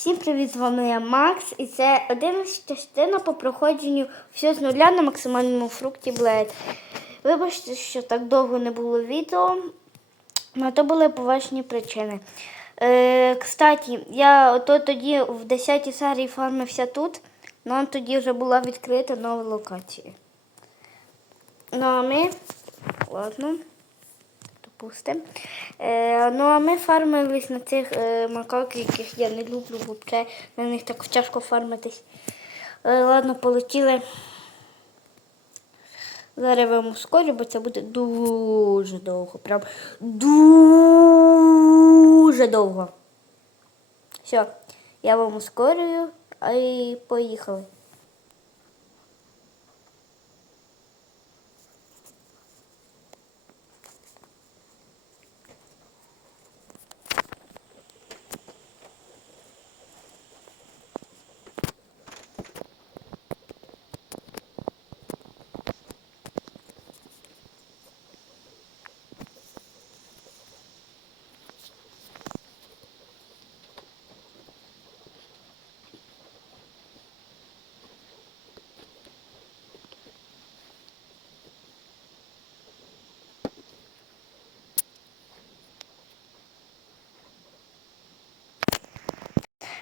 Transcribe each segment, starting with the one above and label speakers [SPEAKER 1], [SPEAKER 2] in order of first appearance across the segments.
[SPEAKER 1] Всім привіт, з вами я Макс, і це 11 частина по проходженню все з нуля на максимальному фрукті Блейд. Вибачте, що так довго не було відео, на то були поважні причини. Е, кстати, я ото тоді в 10-й серії фармився тут, нам тоді вже була відкрита нова локація. Ну а ми. Ладно допустим. Е, ну а ми фармились на цих е, макаках, яких я не люблю взагалі. На них так тяжко фармитись. Е, ладно, полетіли. Зараз вам ускорю, бо це буде дуже довго. Прям дуже довго. Все, я вам ускорюю, і поїхали.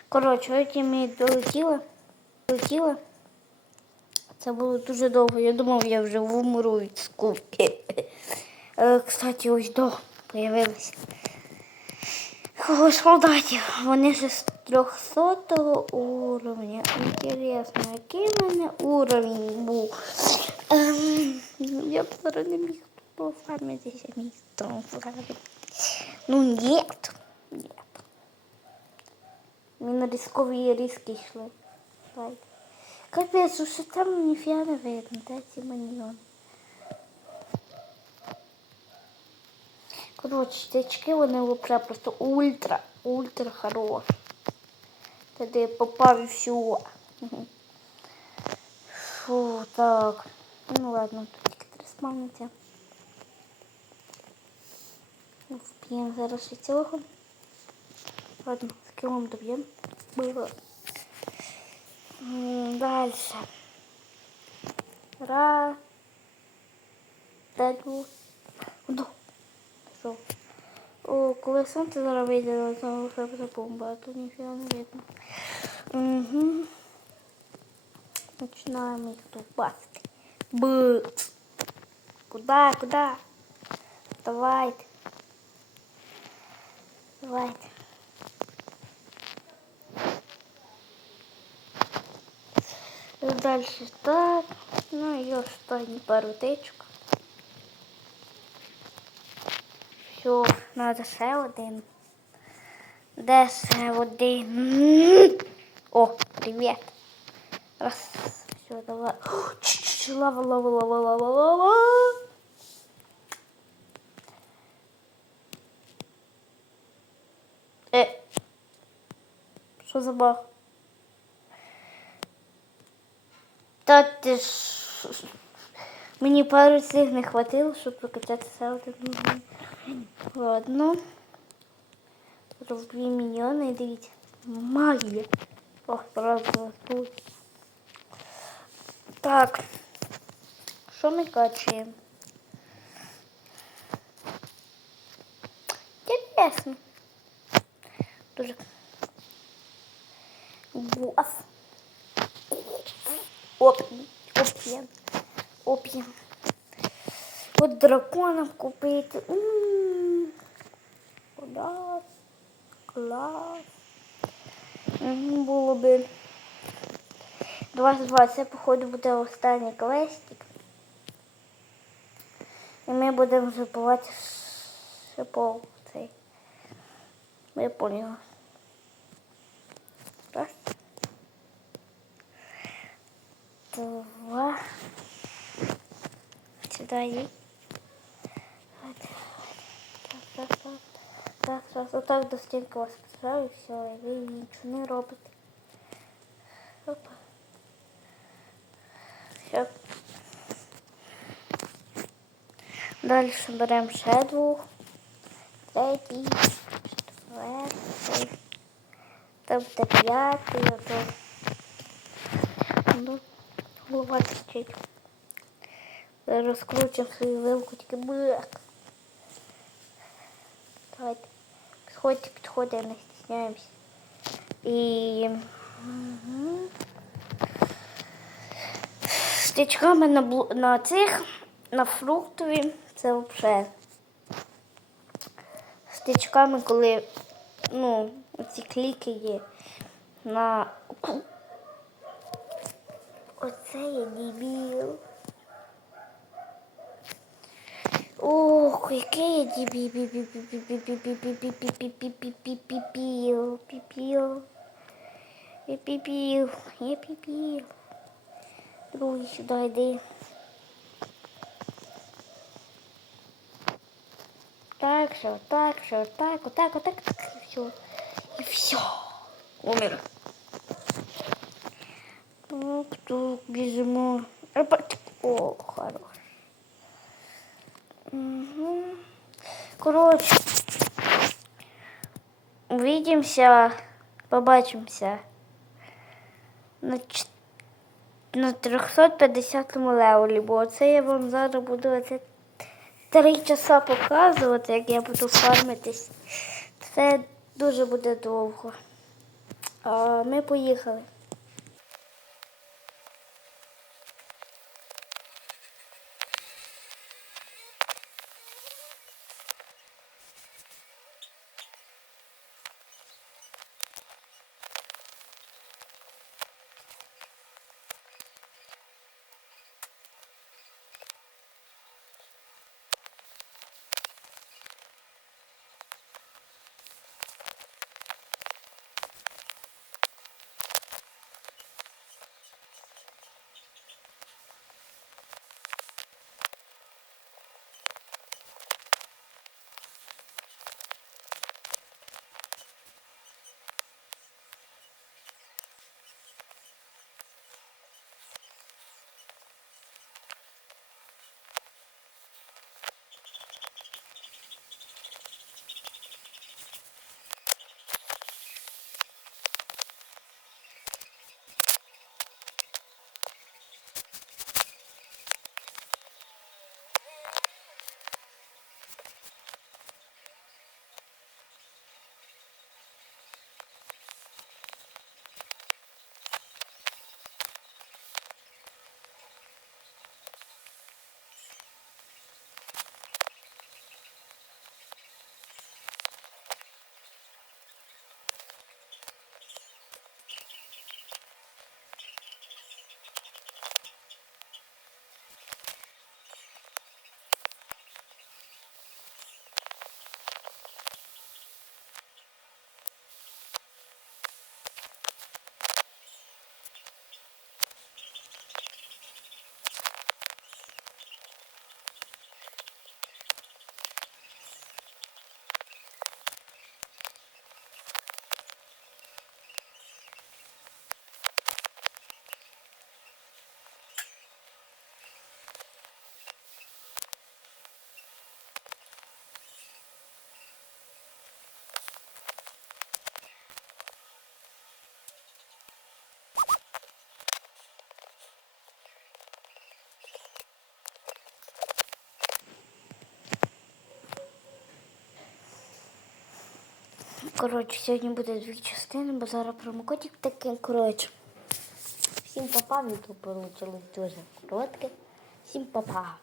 [SPEAKER 1] Коротше, от я долетіла. Долетіла. Це було дуже довго. Я думав, я вже вмру від скуки. Е, Кстати, ось до появилися. Солдатів. Вони ж з 300 уровня. Інтересно, який в мене уровень був. Ем, я б зараз не міг пофармитися, міг там. Ну, нет. Нет. Він різкові різки йшли. Капець, уж там ніфіга не видно, де ці маньйони. Коротше, стечки вони взагалі просто ультра, ультра хороші. Тоді я попав і все. Фу, так. Ну ладно, тут тільки три сманити. Вп'ємо зараз і цього. Ладно, килом добьем. Было. Дальше. Раз. Даю. Ду. Пішов. О, коли сонце зараз вийде, знову вже буде бомба, а тут ніфіга не видно. Угу. Починаємо їх тут бачити. Б. Куда, куда? Давайте. Давайте. Дальше так. Ну и останні пару тичок. Все, надо ще один. Де ще один? О, привіт. Раз. Все, давай. Лава, лава, лава, лава, лава. Е. Що за баг? Та ти ж... Мені пару цих не хватило, щоб прокачати селти. Ладно. Тут дві міньйони, дивіться. Магія. Ох, правда, тут. Так. Що ми качаємо? Інтересно. Дуже. Бос. Опіум. Опіум. Опіум. От драконам купити. М, Клас. Клас. М, Було би. 22. Це, походу, буде останній квестик. І ми будемо забувати шипов цей. Ви поняли. Два. Сюда есть. Так, так, так. Так, раз. Отак до стінки вас підсираю, і все, і ви нічого не робите. Опа. Все. Далі беремо ще двох. Третій, четвертий. Та ставте п'ятий, а то ну, голова течить. Розкручуємо свою вилку, тільки бик. Давайте. Підходьте, підходьте, не стісняємося. І мгм. стічками на, блу- на цих, на фруктові, це взагалі. Стічками, коли ну, ці кліки є на. Оце я дебіл. Ох, який я дебіл. Піпіл. Я піпіл. Я піпіл. Другий сюди йди. Так, все, так, все, так, отак, так, і все. І все. Умер. Тук-тук, біжимо. Опа. О, хорош. Угу. Коротше, увидимся, побачимося на, на 350 левелі, бо це я вам зараз буду три часа показувати, як я буду фармитись. Це дуже буде довго. А ми поїхали. Коротше, сьогодні буде дві частини, бо зараз промокодик такий. Коротше. Всім папа, відео вийшло дуже коротке. Всім папа.